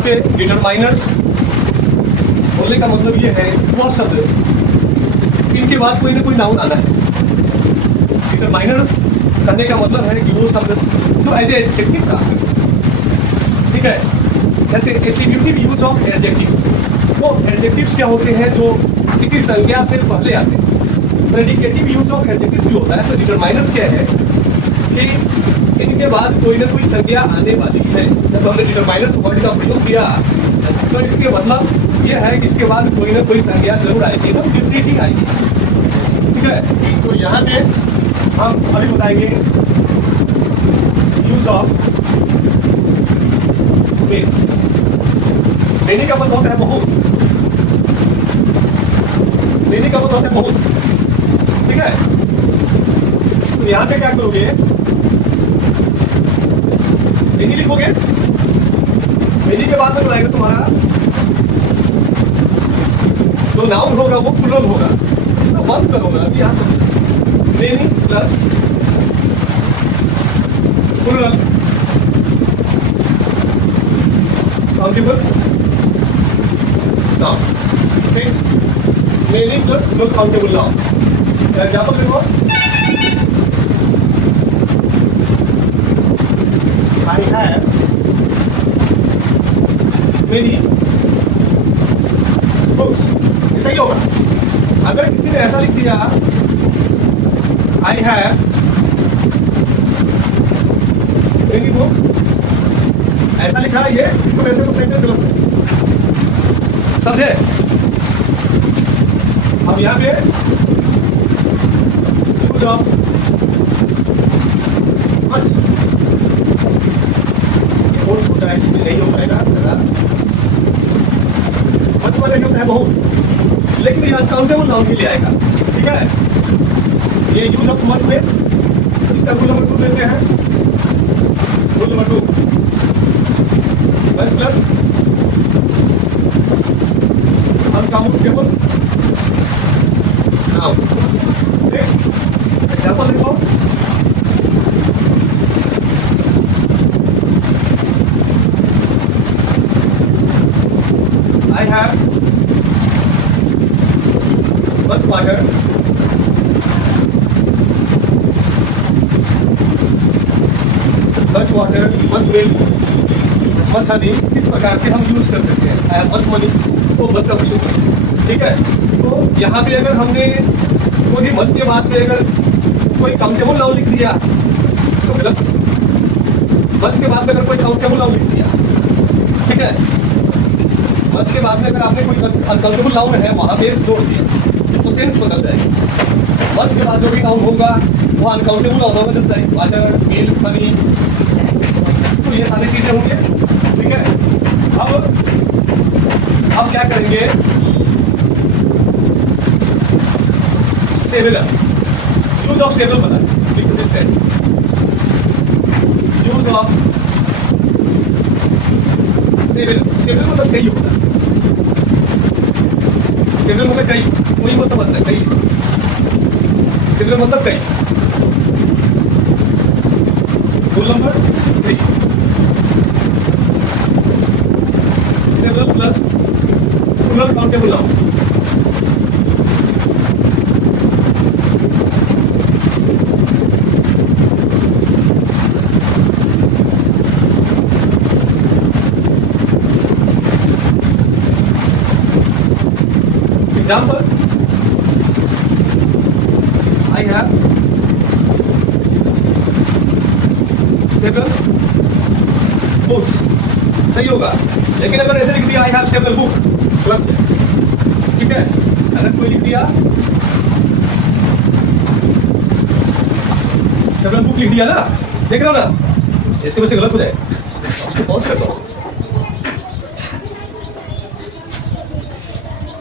यहाँ पे डिटरमाइनर्स बोलने का मतलब ये है वह शब्द इनके बाद कोई ना कोई नाउन आना है। डिटरमाइनर्स कहने का मतलब है कि वो शब्द जो एज एडजेक्टिव का, ठीक है, जैसे एट्रीब्यूटिव यूज ऑफ एडजेक्टिव्स। वो एडजेक्टिव्स क्या होते हैं जो किसी संज्ञा से पहले आते हैं। प्रेडिकेटिव यूज ऑफ एडजेक्टिव्स भी होता है। तो डिटरमाइनर्स क्या है कि इनके बाद कोई ना कोई संज्ञा आने वाली है। जब हमने डिटरमाइनर्स वर्ड का प्रयोग किया तो इसके मतलब यह है कि इसके बाद कोई ना कोई संज्ञा जरूर आएगी, एकदम डेफिनेटली आएगी, ठीक है। तो यहाँ पे हम अभी बताएंगे यूज ऑफ मेनी का मतलब होता है बहुत, मेनी का मतलब होता है बहुत, ठीक है। तो यहाँ पे क्या करोगे, मेनी लिखोगे, मेनी के बाद में जो आएगा तुम्हारा जो नाउन होगा वो प्लूरल होगा। इसको बंद करोगे अभी यहाँ से, many plus plural countable noun, ठीक। Many plus plural countable noun. Example देखो, I have many books। ये सही होगा। अगर किसी ने ऐसा लिख दिया I have many books, ऐसा लिखा है ये, इसको वैसे तो सेंटेंस गलत है, समझे। अब यहाँ पे यूज ऑफ मच होता है, इसमें नहीं हो पाएगा। मच वाले जो है बहुत, लेकिन ये अनकाउंटेबल नाउन के लिए आएगा, ठीक है। ये यूज ऑफ मच में इसका रूल नंबर 2 लेते हैं। Rule number 2, much plus uncountable noun. Example देखो, I have much water, much water, much milk, much honey। इस प्रकार से हम यूज कर सकते हैं। I have much money, तो बस का प्रयोग करें, ठीक है। तो यहाँ पे अगर हमने कोई भी मच के बाद में अगर कोई काउंटेबल नाउन लिख दिया तो गलत। मच के बाद में अगर कोई काउंटेबल नाउन लिख दिया, ठीक है, मच के बाद में अगर आपने कोई अनकाउंटेबल नाउन है वहां बेस जोड़ दिया तो सेंस बदल जाएगी। मच के बाद जो भी नाउन होगा वो अनकाउंटेबल नाउन होगा, जैसे लाइक वाटर, मिल्क, हनी। तो ये सारी चीजें होंगी, ठीक है। अब क्या करेंगे, सेवरल, यूज ऑफ सेवरल बना यूज ऑफ सेवरल। सेवरल मतलब कई होता है, सेवरल मतलब कई, कोई मत समझना है, कई। सेवरल मतलब कई। Rule number 3, several plus plural countable noun. Example, I have several books। सही होगा। लेकिन अगर ऐसे लिख दिया I have several book, गलत है, ठीक है। अगर कोई लिख दिया several book लिख दिया ना, देख रहे हो ना, इसके वजह से गलत हो जाए। इसको पॉज करता हूँ,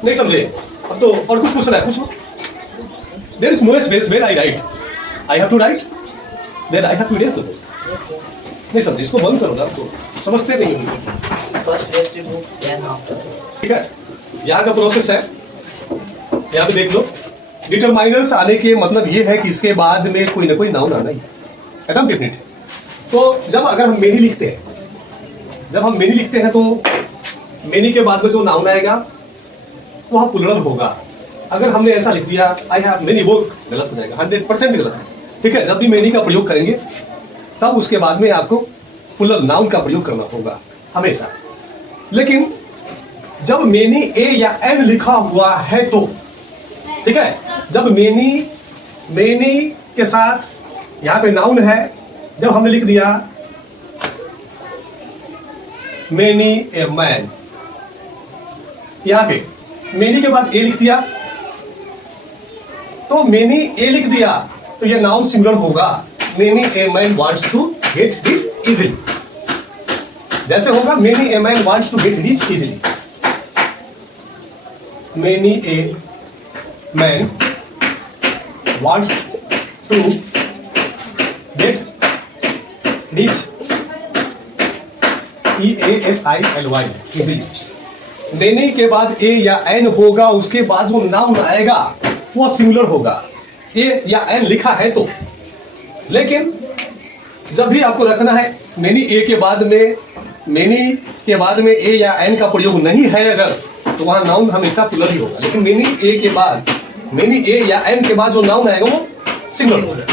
नहीं समझे। अब तो और कुछ पूछना है, पूछो। There is no space where I write. I have to write. Then I have to erase the book. नहीं समझे, इसको बंद करो ना, आपको समझते नहीं होंगे। First erase the book, then after. ठीक है, यहाँ का प्रोसेस है, यहाँ पे देख लो। डिटरमाइनर्स आने के मतलब ये है कि इसके बाद में कोई ना कोई नाउन आना ही, एकदम डेफिनेट। तो जब अगर हम मेनी लिखते हैं, जब हम मेनी लिखते हैं तो मेनी के बाद में जो नाउन आएगा वह प्लुरल होगा। अगर हमने ऐसा लिख दिया आई हैव मेनी बुक, गलत हो जाएगा, 100% गलत है। ठीक है, जब भी मेनी का प्रयोग करेंगे तब उसके बाद में आपको प्लुरल नाउन का प्रयोग करना होगा हमेशा। लेकिन जब मेनी ए या एन लिखा हुआ है तो, ठीक है, जब मेनी के साथ यहां पे नाउन है, जब हमने लिख दिया मेनी ए मैन, यहां पे मेनी के बाद ए लिख दिया, तो मेनी ए लिख दिया तो ये नाउन सिंगुलर होगा। Many a man wants to get this easily, जैसे होगा many a man wants to get this easily. Many a man wants to get rich EASILY easily. Many के बाद ए या एन होगा, उसके बाद जो नाउन आएगा वो सिंगुलर होगा, ए या एन लिखा है तो। लेकिन जब भी आपको रखना है मेनी ए के बाद में ए या एन का प्रयोग नहीं है अगर, तो वहां नाउन हमेशा प्लुरल ही होगा। लेकिन मेनी ए या एन के बाद जो नाउन आएगा वो सिंगुलर होगा।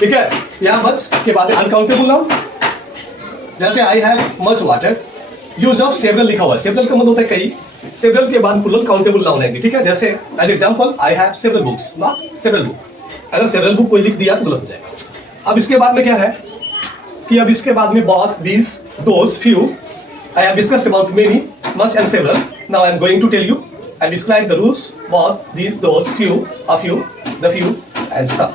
ठीक है, यहां बस के बाद अनकाउंटेबल नाउन, जैसे I have much water, use of several लिखा हुआ है, सेवरल का मतलब होता है कई, सेवरल के बाद प्लुरल काउंटेबल नाउन आएंगे। ठीक है, जैसे as example I have several books, not several book. अगर सेवरल बुक कोई लिख दिया तो गलत हो जाएगा। अब इसके बाद में क्या है कि अब इसके बाद में बहुत, these, those, few, I have discussed about many, much and several. Now I am going to tell you and describe the rules, was, these, those, few, a few, the few and some.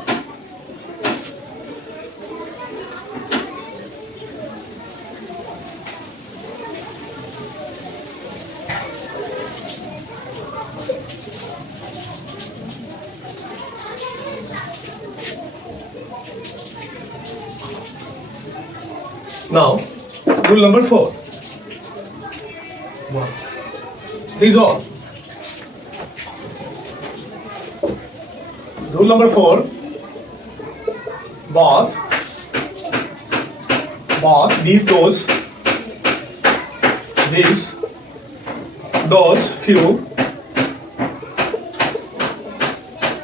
Now, rule number 4. These all. Rule number 4. Both, these, those, few,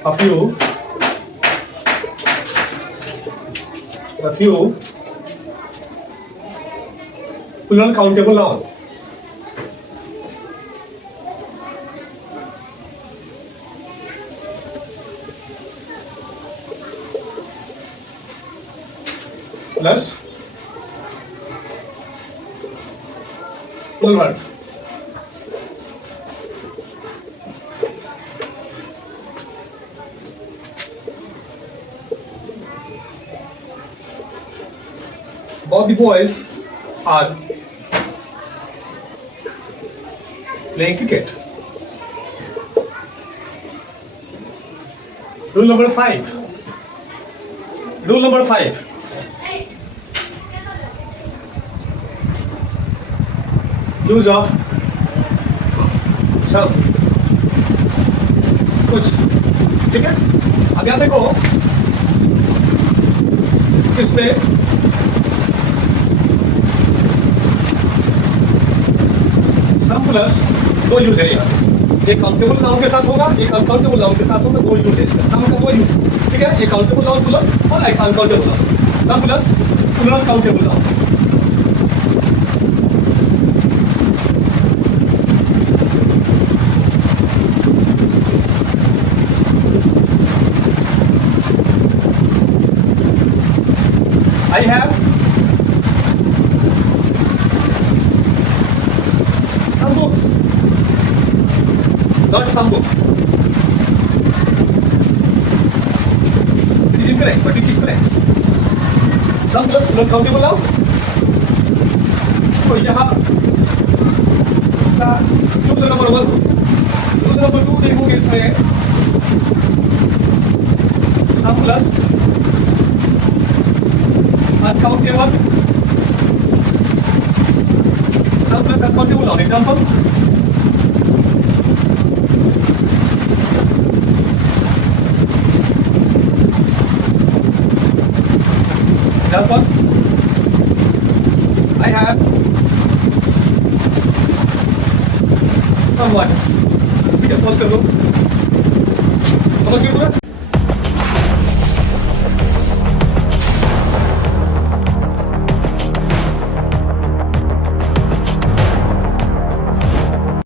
a few, the few, plural countable noun. Plus plural verb. Both the boys are playing cricket. Rule number 5. Rule number 5. Use of सब कुछ। ठीक है, अब यहां देखो इसमें सम plus दो use है। एक काउंटेबल नाउन के साथ होगा, एक अनकाउंटेबल नाउन के साथ होगा, दो यूज है इसका, सम का दो यूज। ठीक है, एक काउंटेबल नाउन प्लस और एक uncountable noun, some plus plus countable noun. I have some books, not some book. It is incorrect, but it is correct. Some plus non-countable noun. तो यहाँ इसका यूजर नंबर 1, यूजर नंबर 2 देखोगे इसमें some plus uncountable, some plus uncountable noun. Example, I have समवाट, ठीक है, pause कर लो, समझ गए पूरा?